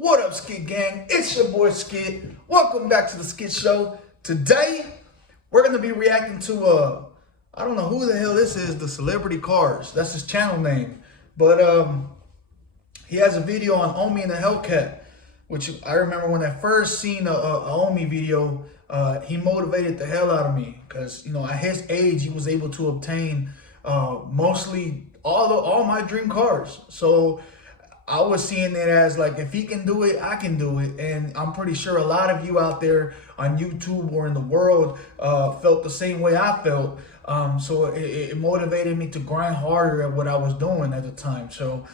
What up, Skit Gang? It's your boy Skit. Welcome back to the Skit Show. Today, we're going to be reacting to, I don't know who the hell this is, the Celebrity Cars. That's his channel name. But he has a video on Omi and the Hellcat, which I remember when I first seen a Omi video, he motivated the hell out of me. Because, you know, at his age, he was able to obtain mostly all my dream cars. So I was seeing it as like, if he can do it, I can do it. And I'm pretty sure a lot of you out there on YouTube or in the world felt the same way I felt. So it motivated me to grind harder at what I was doing at the time. So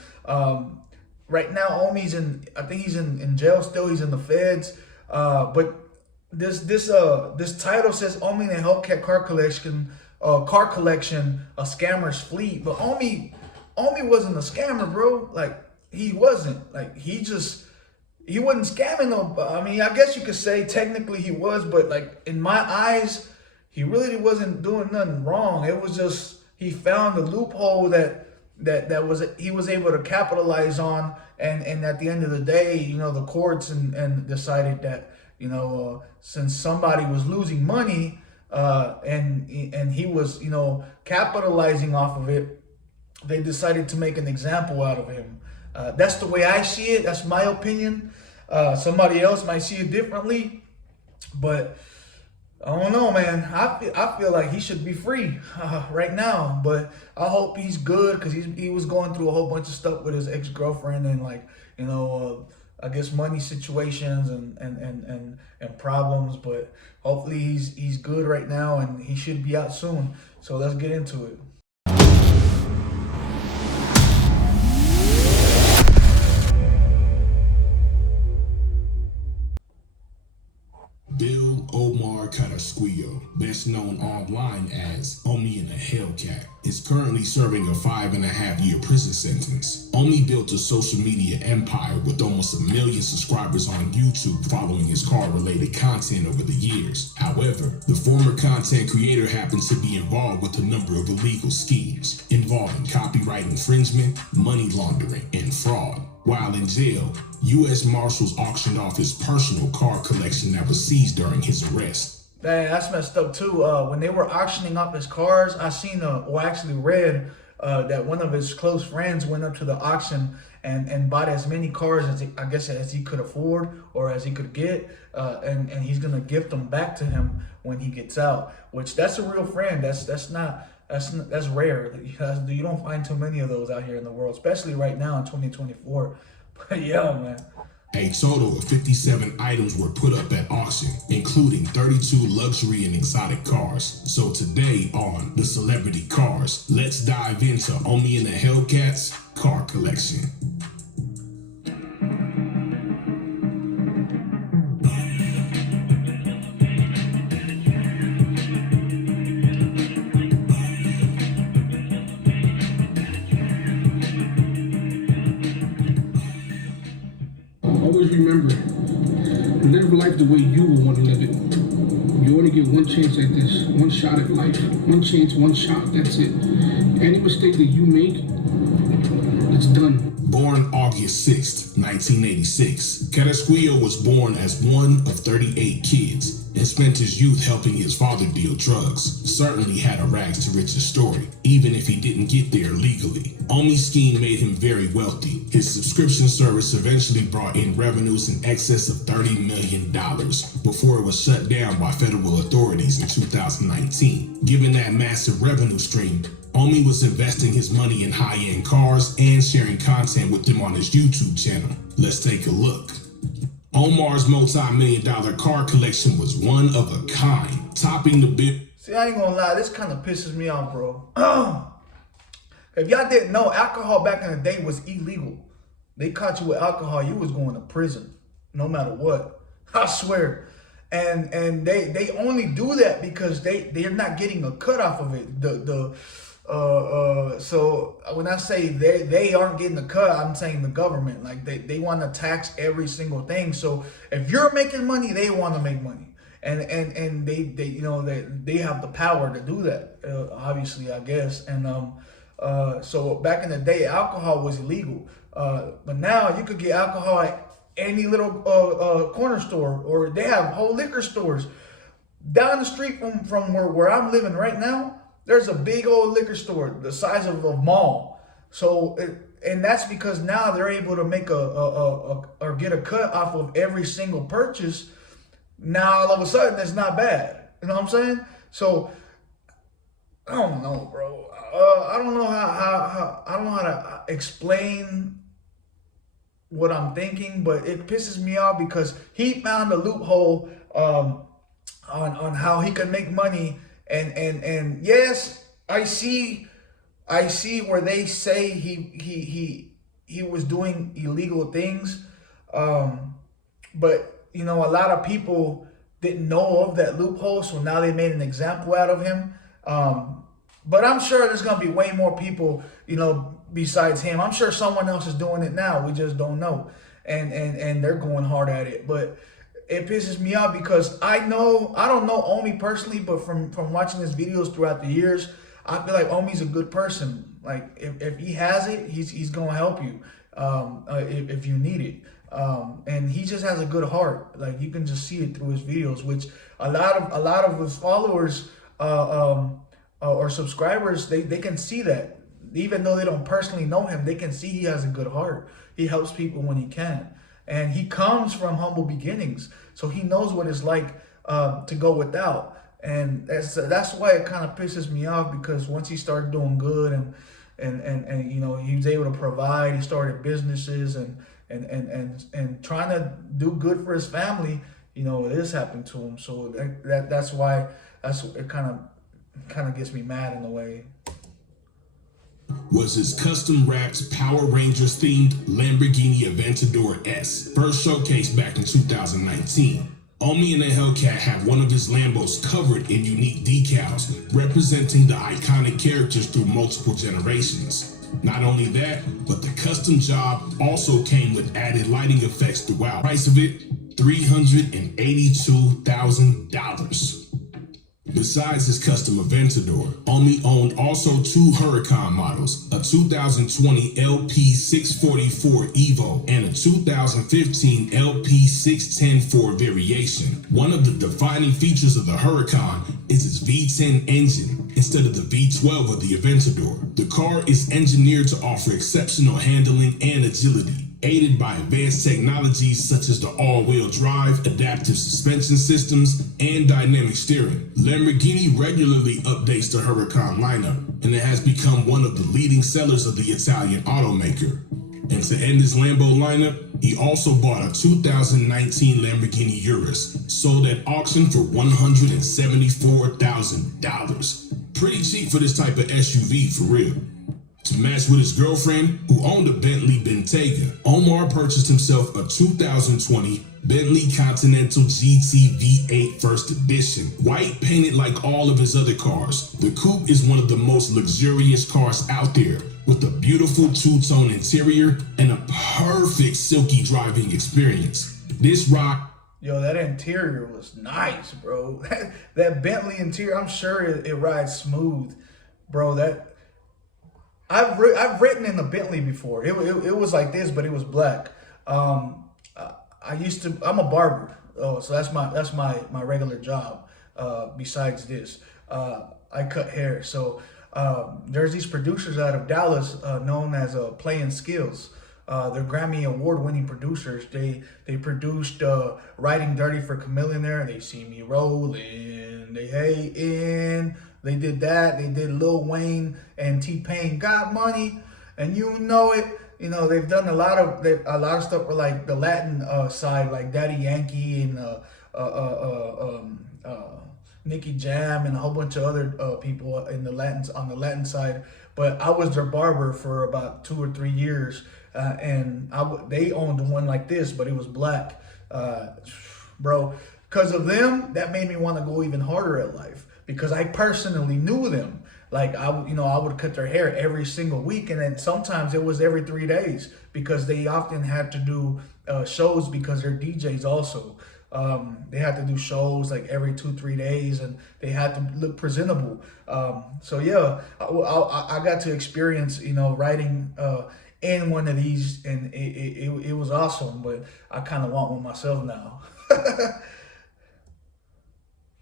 right now, Omi's I think he's in jail still. He's in the feds. But this title says Omi and Hellcat car collection, a scammer's fleet. But Omi wasn't a scammer, bro. Like, he wasn't. Like, he wasn't scamming them. I mean, I guess you could say technically he was, but like in my eyes, he really wasn't doing nothing wrong. It was just he found a loophole that he was able to capitalize on, and at the end of the day, you know, the courts and decided that, you know, since somebody was losing money and he was, you know, capitalizing off of it, they decided to make an example out of him. That's the way I see it. That's my opinion. Somebody else might see it differently, but I don't know, man. I feel like he should be free right now, but I hope he's good, because he was going through a whole bunch of stuff with his ex-girlfriend and, like, you know, I guess money situations and problems. But hopefully he's good right now, and he should be out soon. So let's get into it. Bill Omar Carrasquillo, best known online as Omi and the Hellcat, is currently serving a 5.5-year prison sentence. Omi built a social media empire with almost 1 million subscribers on YouTube following his car-related content over the years. However, the former content creator happens to be involved with a number of illegal schemes involving copyright infringement, money laundering, and fraud. While in jail, U.S. Marshals auctioned off his personal car collection that was seized during his arrest. Dang, that's messed up too. When they were auctioning off his cars, I seen or actually read that one of his close friends went up to the auction and bought as many cars as he could afford or as he could get, and he's gonna gift them back to him when he gets out. Which, that's a real friend. That's rare. You don't find too many of those out here in the world, especially right now in 2024. But yeah, man. A total of 57 items were put up at auction, including 32 luxury and exotic cars. So today on The Celebrity Cars, let's dive into Omi and the Hellcat's car collection. Always remember, live life the way you will want to live it. You only get one chance at this, one shot at life. One chance, one shot, that's it. Any mistake that you make, it's done. Born August 6th, 1986, Carrasquillo was born as one of 38 kids and spent his youth helping his father deal drugs. Certainly had a rags to riches story, even if he didn't get there legally. Omi's scheme made him very wealthy. His subscription service eventually brought in revenues in excess of $30 million before it was shut down by federal authorities in 2019. Given that massive revenue stream, Omi was investing his money in high-end cars and sharing content with them on his YouTube channel. Let's take a look. Omar's multi-million-dollar car collection was one of a kind, topping the bill. See, I ain't gonna lie, this kind of pisses me off, bro. If y'all didn't know, alcohol back in the day was illegal. They caught you with alcohol, you was going to prison, no matter what. I swear. And they only do that because they're not getting a cut off of it. So when I say they aren't getting the cut, I'm saying the government. Like, they want to tax every single thing. So if you're making money, they want to make money, and they you know, they have the power to do that. Obviously, I guess. And so back in the day, alcohol was illegal. But now you could get alcohol any little corner store, or they have whole liquor stores. Down the street from where I'm living right now, there's a big old liquor store the size of a mall. So, and that's because now they're able to make or get a cut off of every single purchase. Now all of a sudden it's not bad. You know what I'm saying? So I don't know, bro. I don't know how I don't know how to explain what I'm thinking, but it pisses me off because he found a loophole on how he can make money, and yes, I see where they say he was doing illegal things, but you know, a lot of people didn't know of that loophole, so now they made an example out of him. But I'm sure there's gonna be way more people, you know, besides him. I'm sure someone else is doing it now. We just don't know, and they're going hard at it. But it pisses me off because I don't know Omi personally, but from watching his videos throughout the years, I feel like Omi's a good person. Like if he has it, he's gonna help you if you need it. And he just has a good heart. Like you can just see it through his videos, which a lot of his followers or subscribers, they can see that. Even though they don't personally know him, they can see he has a good heart. He helps people when he can. And he comes from humble beginnings, so he knows what it's like to go without. And that's why it kind of pisses me off, because once he started doing good and you know, he was able to provide, he started businesses and trying to do good for his family, you know, this happened to him. So that's why it kind of gets me mad in a way. Was his custom wrapped Power Rangers themed Lamborghini Aventador S, first showcased back in 2019. Omi and the Hellcat have one of his Lambos covered in unique decals, representing the iconic characters through multiple generations. Not only that, but the custom job also came with added lighting effects throughout. Price of it, $382,000. Besides his custom Aventador, Omi owned also two Huracan models, a 2020 LP644 Evo and a 2015 LP6104 variation. One of the defining features of the Huracan is its V10 engine instead of the V12 of the Aventador. The car is engineered to offer exceptional handling and agility, aided by advanced technologies such as the all-wheel drive, adaptive suspension systems, and dynamic steering. Lamborghini regularly updates the Huracan lineup, and it has become one of the leading sellers of the Italian automaker. And to end his Lambo lineup, he also bought a 2019 Lamborghini Urus, sold at auction for $174,000. Pretty cheap for this type of SUV, for real. To match with his girlfriend, who owned a Bentley Bentayga, Omar purchased himself a 2020 Bentley Continental GT V8 First Edition, white painted like all of his other cars. The coupe is one of the most luxurious cars out there, with a beautiful two-tone interior and a perfect silky driving experience. This rock... Yo, that interior was nice, bro. That Bentley interior, I'm sure it rides smooth, bro. I've ridden in the Bentley before. It was like this, but it was black. I'm a barber, so that's my regular job. Besides this, I cut hair. So there's these producers out of Dallas known as Playing Skills. They're Grammy award-winning producers. They produced Riding Dirty for Chamillionaire. They See Me Rolling. They Hatin'. They did that. They did Lil Wayne and T-Pain Got Money, and you know it. You know, they've done a lot of stuff for like the Latin side, like Daddy Yankee and Nicky Jam and a whole bunch of other people on the Latin side. But I was their barber for about 2 or 3 years, and they owned one like this, but it was black, bro. Because of them, that made me want to go even harder at life. Because I personally knew them. Like I would cut their hair every single week, and then sometimes it was every 3 days, because they often had to do shows, because they're DJs also. They had to do shows like every 2-3 days, and they had to look presentable. So yeah, I got to experience, you know, riding in one of these, and it was awesome. But I kind of want one myself now.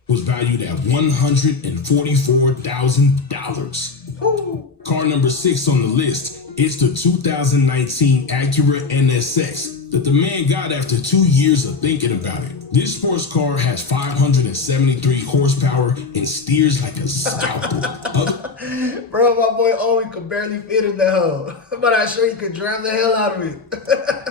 Was valued at $144,000. Car number 6 on the list is the 2019 Acura NSX that the man got after 2 years of thinking about it. This sports car has 573 horsepower and steers like a scalpel. Bro, my boy Owen could barely fit in the hole, but I'm sure he could drive the hell out of it.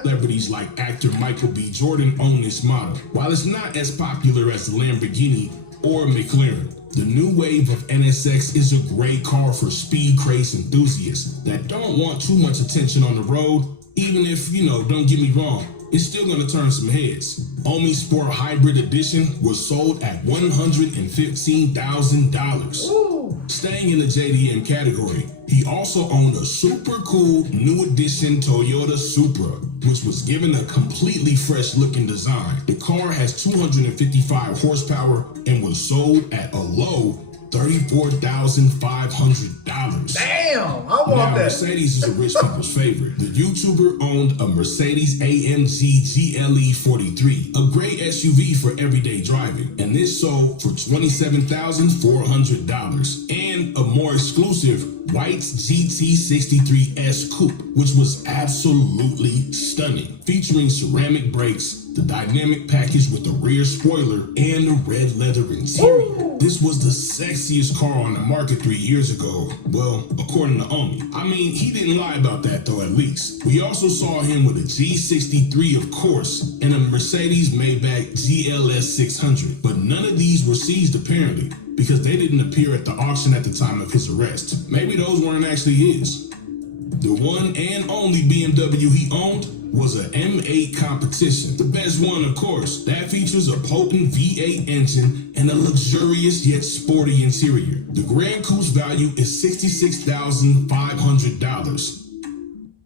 Celebrities like actor Michael B. Jordan own this model. While it's not as popular as the Lamborghini or McLaren, the new wave of NSX is a great car for speed craze enthusiasts that don't want too much attention on the road, even if, don't get me wrong, it's still gonna turn some heads. Omi Sport Hybrid Edition was sold at $115,000. Staying in the JDM category, he also owned a super cool new edition Toyota Supra, which was given a completely fresh looking design. The car has 255 horsepower and was sold at a low $34,500. Damn, I want that. Mercedes is a rich people's favorite. The YouTuber owned a Mercedes AMG GLE 43, a great SUV for everyday driving, and this sold for $27,400. And a more exclusive White's GT63S Coupe, which was absolutely stunning, featuring ceramic brakes, the dynamic package with the rear spoiler, and the red leather interior. This was the sexiest car on the market 3 years ago. Well, according to Omi. I mean, he didn't lie about that though, at least. We also saw him with a G63, of course, and a Mercedes Maybach GLS 600. But none of these were seized apparently, because they didn't appear at the auction at the time of his arrest. Maybe those weren't actually his. The one and only BMW he owned was an M8 Competition. The best one, of course. That features a potent V8 engine and a luxurious yet sporty interior. The Grand Coupe's value is $66,500.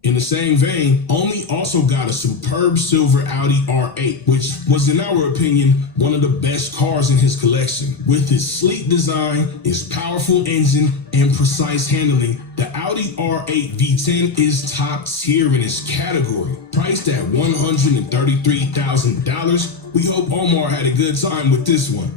In the same vein, Omi also got a superb silver Audi R8, which was, in our opinion, one of the best cars in his collection. With its sleek design, its powerful engine, and precise handling, the Audi R8 V10 is top tier in its category. Priced at $133,000, we hope Omar had a good time with this one.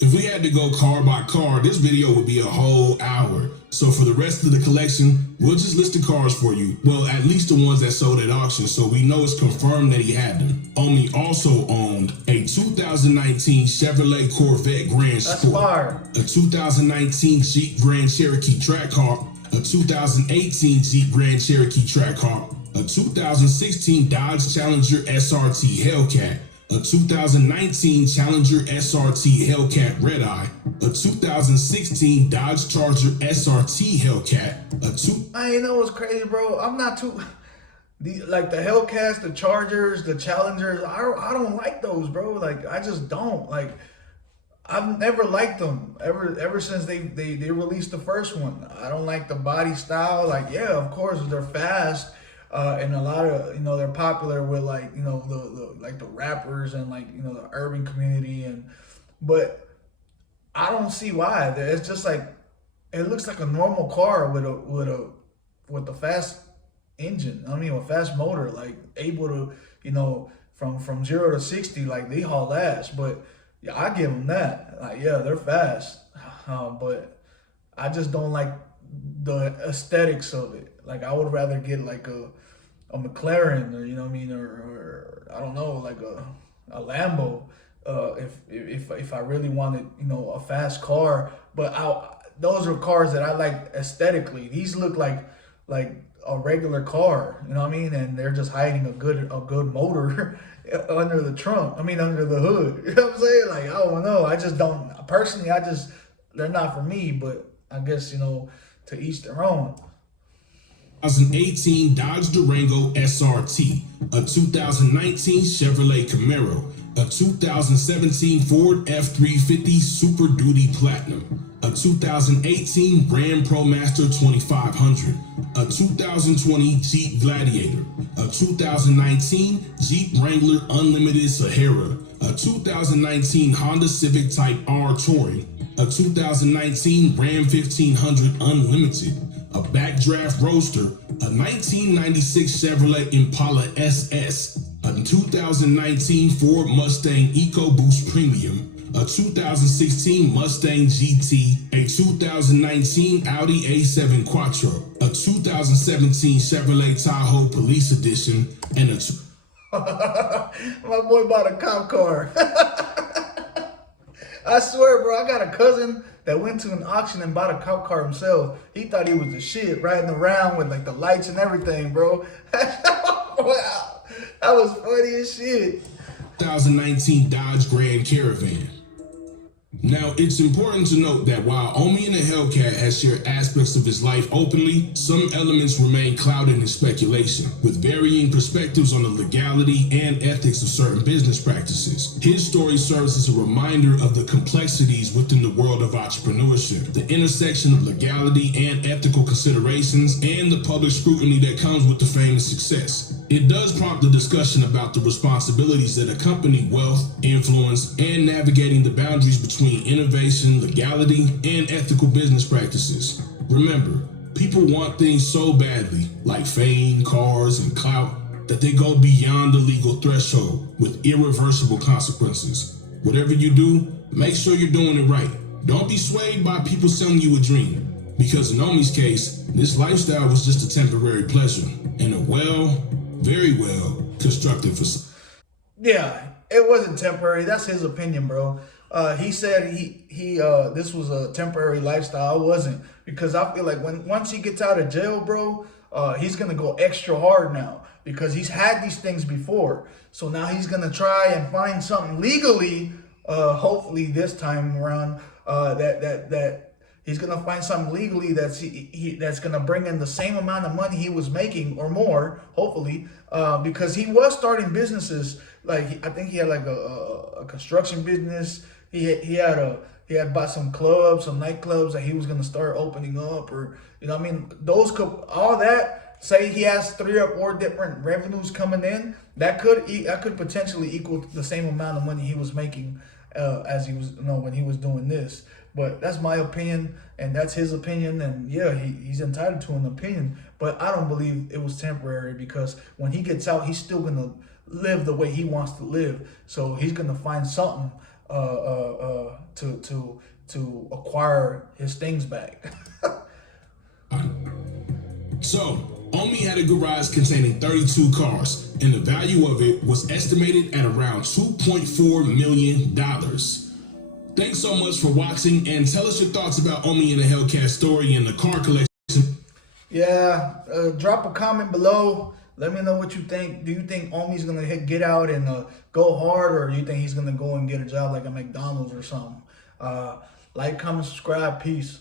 If we had to go car by car, this video would be a whole hour. So for the rest of the collection, we'll just list the cars for you. Well, at least the ones that sold at auction, so we know it's confirmed that he had them. Omi also owned a 2019 Chevrolet Corvette Grand Sport, a 2019 Jeep Grand Cherokee Track Car, a 2018 Jeep Grand Cherokee Track Car, a 2016 Dodge Challenger SRT Hellcat, a 2019 Challenger SRT Hellcat Red Eye, a 2016 Dodge Charger SRT Hellcat, I ain't know what's crazy, bro. I'm not too... the Hellcats, the Chargers, the Challengers, I don't like those, bro. Like, I just don't. Like, I've never liked them ever since they released the first one. I don't like the body style. Like, yeah, of course, they're fast. And a lot of, they're popular with the rappers and the urban community, but I don't see why. It's just like, it looks like a normal car with a fast engine. I mean, a fast motor, like able to, from 0 to 60, like they haul ass. But yeah, I give them that. Like, yeah, they're fast, but I just don't like the aesthetics of it. Like, I would rather get like a McLaren, or or I don't know, like a Lambo, if I really wanted, a fast car. But those are cars that I like aesthetically. These look like a regular car, and they're just hiding a good motor under the trunk. Under the hood. You know what I'm saying? Like, I don't know. I just don't personally. They're not for me. But I guess to each their own. 2018 Dodge Durango SRT, a 2019 Chevrolet Camaro, a 2017 Ford F350 Super Duty Platinum, a 2018 Ram ProMaster 2500, a 2020 Jeep Gladiator, a 2019 Jeep Wrangler Unlimited Sahara, a 2019 Honda Civic Type R Touring, a 2019 Ram 1500 Unlimited, a backdraft Roadster, a 1996 Chevrolet Impala SS, a 2019 Ford Mustang EcoBoost Premium, a 2016 Mustang GT, a 2019 Audi A7 Quattro, a 2017 Chevrolet Tahoe Police Edition, and a My boy bought a cop car. I swear, bro, I got a cousin that went to an auction and bought a cop car himself. He thought he was the shit, riding around with like the lights and everything, bro. Wow, that was funny as shit. 2019 Dodge Grand Caravan. Now, it's important to note that while Omi and the Hellcat has shared aspects of his life openly, some elements remain clouded in speculation, with varying perspectives on the legality and ethics of certain business practices. His story serves as a reminder of the complexities within the world of entrepreneurship, the intersection of legality and ethical considerations, and the public scrutiny that comes with the fame and success. It does prompt a discussion about the responsibilities that accompany wealth, influence, and navigating the boundaries between innovation, legality, and ethical business practices. Remember, people want things so badly, like fame, cars, and clout, that they go beyond the legal threshold with irreversible consequences. Whatever you do, make sure you're doing it right. Don't be swayed by people selling you a dream, because in Omi's case, this lifestyle was just a temporary pleasure and a very well constructed facade. Yeah, it wasn't temporary. That's his opinion, bro. He said this was a temporary lifestyle. It wasn't, because I feel like once he gets out of jail, bro, he's gonna go extra hard now because he's had these things before. So now he's gonna try and find something legally. Hopefully this time around, that he's gonna find something legally that's gonna bring in the same amount of money he was making or more, hopefully, because he was starting businesses. Like I think he had like a construction business. He had bought some clubs, some nightclubs that he was gonna start opening up, or you know what I mean. Those could all that. Say he has 3 or 4 different revenues coming in. That could potentially equal the same amount of money he was making as he was, when he was doing this. But that's my opinion, and that's his opinion, and yeah, he's entitled to an opinion. But I don't believe it was temporary, because when he gets out, he's still gonna live the way he wants to live. So he's gonna find something to acquire his things back. So, Omi had a garage containing 32 cars, and the value of it was estimated at around $2.4 million. Thanks so much for watching, and tell us your thoughts about Omi and the Hellcat story and the car collection. Yeah, drop a comment below. Let me know what you think. Do you think Omi's gonna get out and go hard, or do you think he's gonna go and get a job like a McDonald's or something? Like, comment, subscribe, peace.